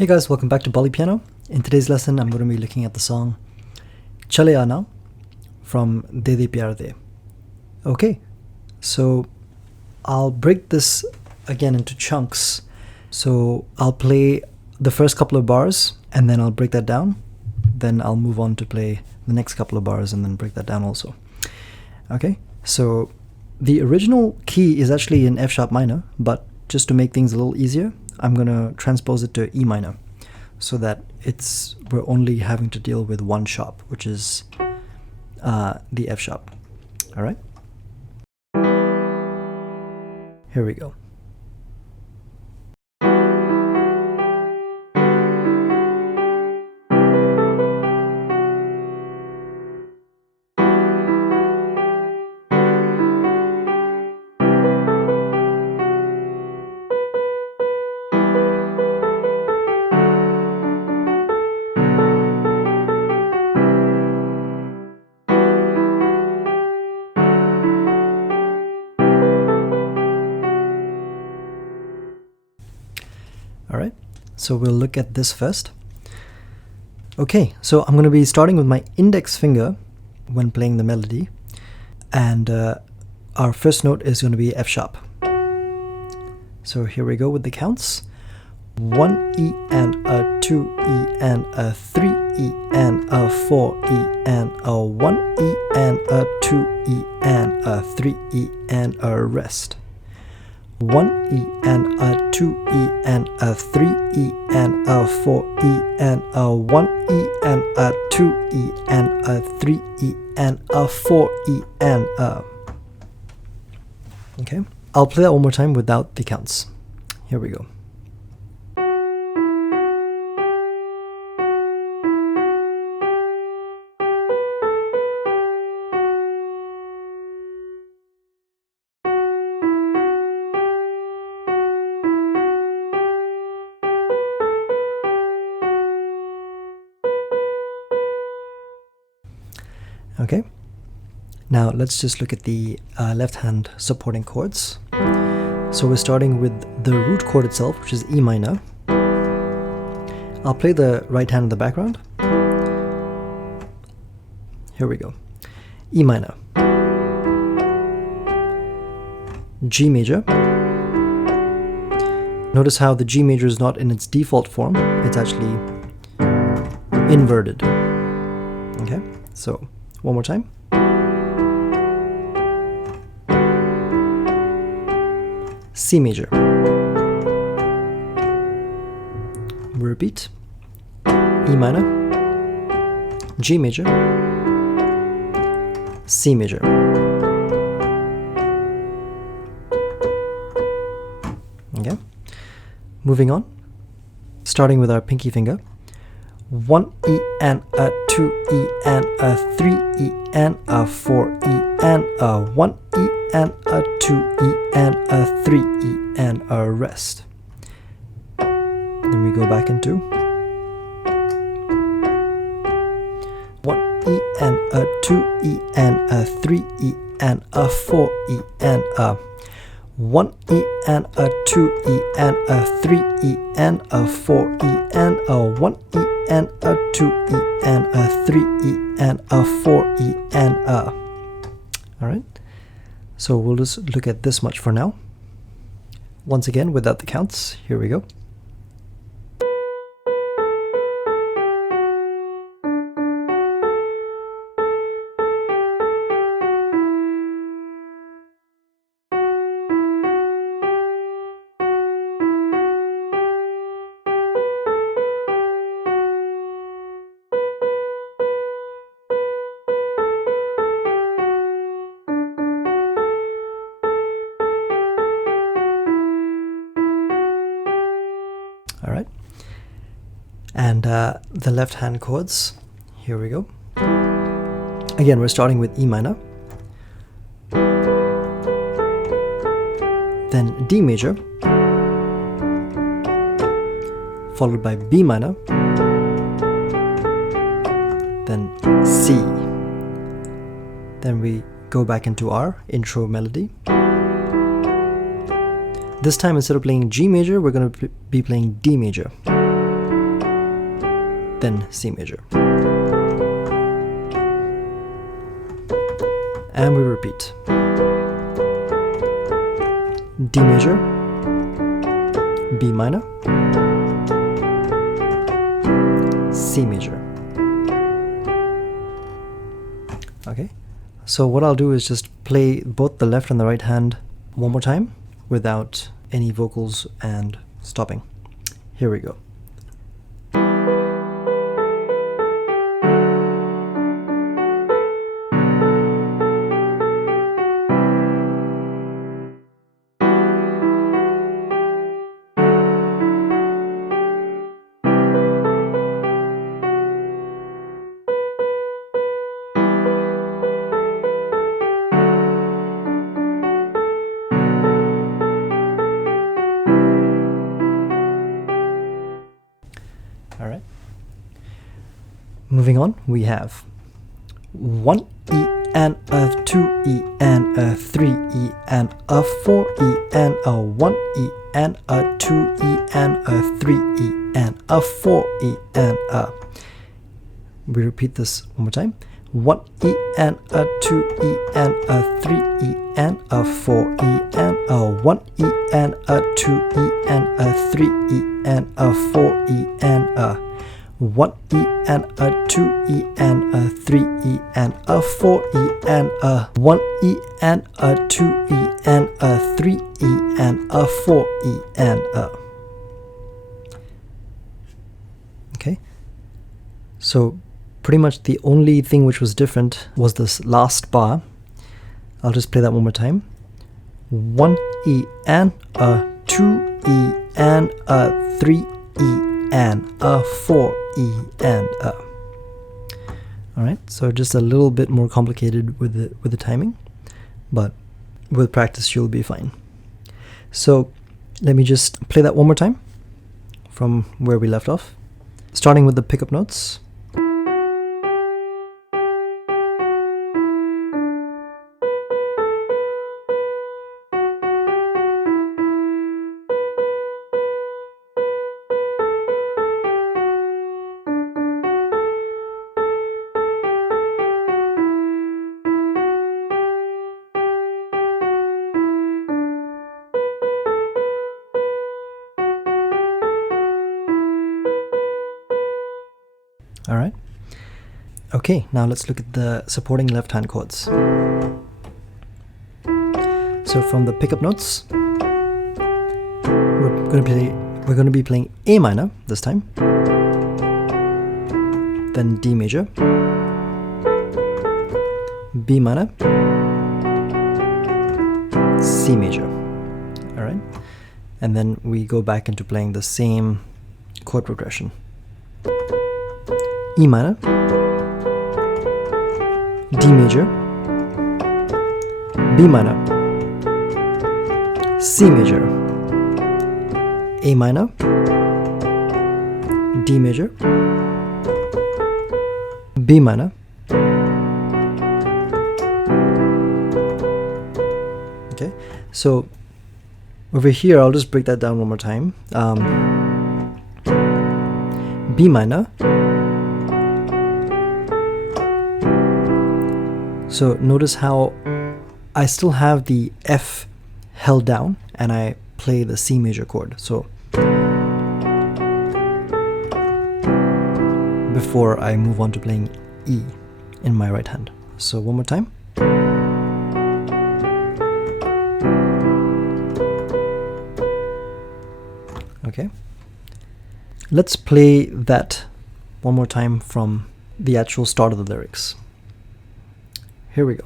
Hey guys, welcome back to Bollypiano. In today's lesson, I'm going to be looking at the song Chale Aana from De De Pyaar De. Okay, so I'll break this again into chunks. So I'll play the first couple of bars and then I'll break that down. Then I'll move on to play the next couple of bars and then break that down also. Okay, so the original key is actually in F sharp minor, but just to make things a little easier, I'm going to transpose it to E minor so that we're only having to deal with one sharp, which is the F sharp. All right, here we go. Alright, so we'll look at this first. Okay, so I'm going to be starting with my index finger when playing the melody, and our first note is going to be F sharp. So here we go with the counts. 1 E and a 2 E and a 3 E and a 4 E and a 1 E and a 2 E and a 3 E and a rest. 1 E and a 2 E and a 3 E and a 4 E and a 1 E and a 2 E and a 3 E and a 4 E and a. Okay, I'll play that one more time without the counts. Here we go. Okay, now let's just look at the left hand supporting chords. So we're starting with the root chord itself, which is E minor. I'll play the right hand in the background. Here we go. E minor, G major. Notice how the G major is not in its default form, it's actually inverted. Okay, so one more time. C major. We repeat. E minor, G major, C major. Okay. Moving on. Starting with our pinky finger. 1 E and a 2 E and a 3 E and a 4 E and a 1 E and a 2 E and a 3 E and a rest. Then we go back into 1 E and a 2 E and a 3 E and a 4 E and a 1 E and a 2 E and a 3 E and a 4 E and a 1 E and a 2 E and a 3 E and a 4 E and a. Alright, so we'll just look at this much for now. Once again, without the counts, here we go. All right, and the left hand chords, here we go. Again, we're starting with E minor, then D major, followed by B minor, then C. Then we go back into our intro melody. This time, instead of playing G major, we're going to be playing D major. then C major. And we repeat. D major, B minor, C major. Okay, so what I'll do is just play both the left and the right hand one more time without any vocals and stopping. Here we go. Alright. Moving on, we have 1 E and a 2 E and a 3 E and a 4 E and a 1 E and a 2 E and a 3 E and a 4 E and a. We repeat this one more time. 1 E and a 2 E and a 3 E and a 4 E and a 1 E and a 2 E and a 3 E and a 4 E and a 1 E and a 2 E and a 3 E and a 4 E and a 1 E and a 2 E and a 3 E and a 4 E and a. Okay, so pretty much the only thing which was different was this last bar. I'll just play that one more time. 1 E and a 2 E and a 3 E and a 4 E and a. Alright, so just a little bit more complicated with the timing, but with practice you'll be fine. So let me just play that one more time from where we left off, starting with the pickup notes. Alright. Okay, now let's look at the supporting left hand chords. So from the pickup notes, we're going to be playing A minor this time, then D major, B minor, C major. Alright. And then we go back into playing the same chord progression. E minor, D major, B minor, C major, A minor, D major, B minor, okay, so over here I'll just break that down one more time. B minor, so notice how I still have the F held down and I play the C major chord. So before I move on to playing E in my right hand. So one more time. Okay. Let's play that one more time from the actual start of the lyrics. Here we go.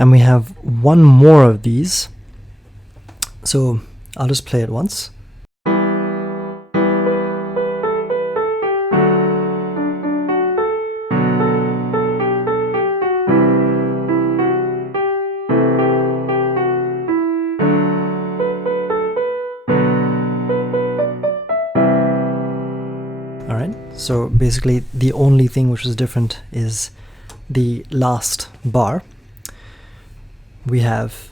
And we have one more of these. So I'll just play it once. Alright, so basically the only thing which is different is the last bar. We have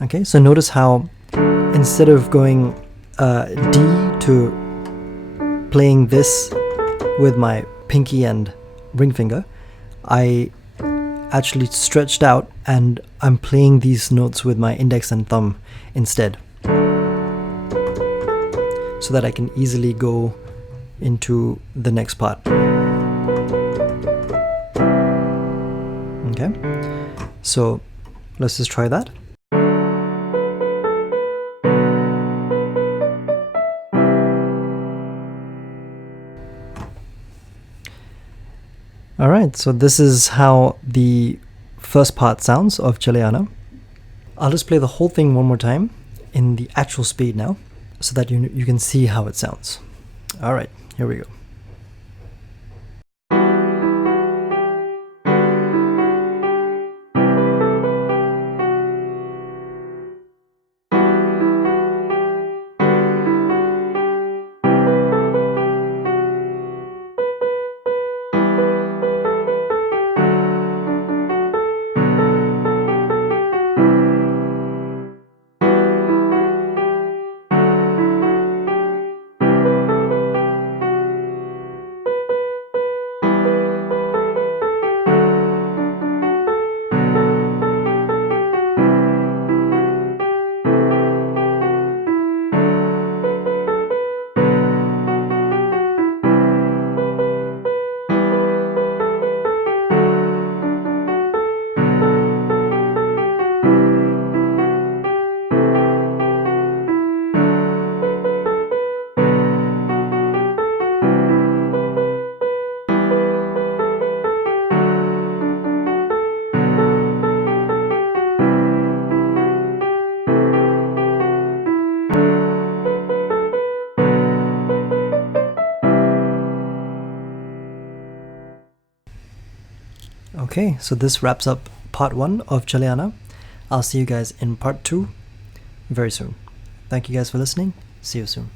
okay, so notice how instead of going D to playing this with my pinky and ring finger, I actually stretched out and I'm playing these notes with my index and thumb instead, so that I can easily go into the next part. Okay, so let's just try that. Alright, so this is how the first part sounds of Chale Aana. I'll just play the whole thing one more time in the actual speed now, so that you can see how it sounds. Alright, here we go. Okay, so this wraps up part 1 of Chale Aana. I'll see you guys in part 2 very soon. Thank you guys for listening. See you soon.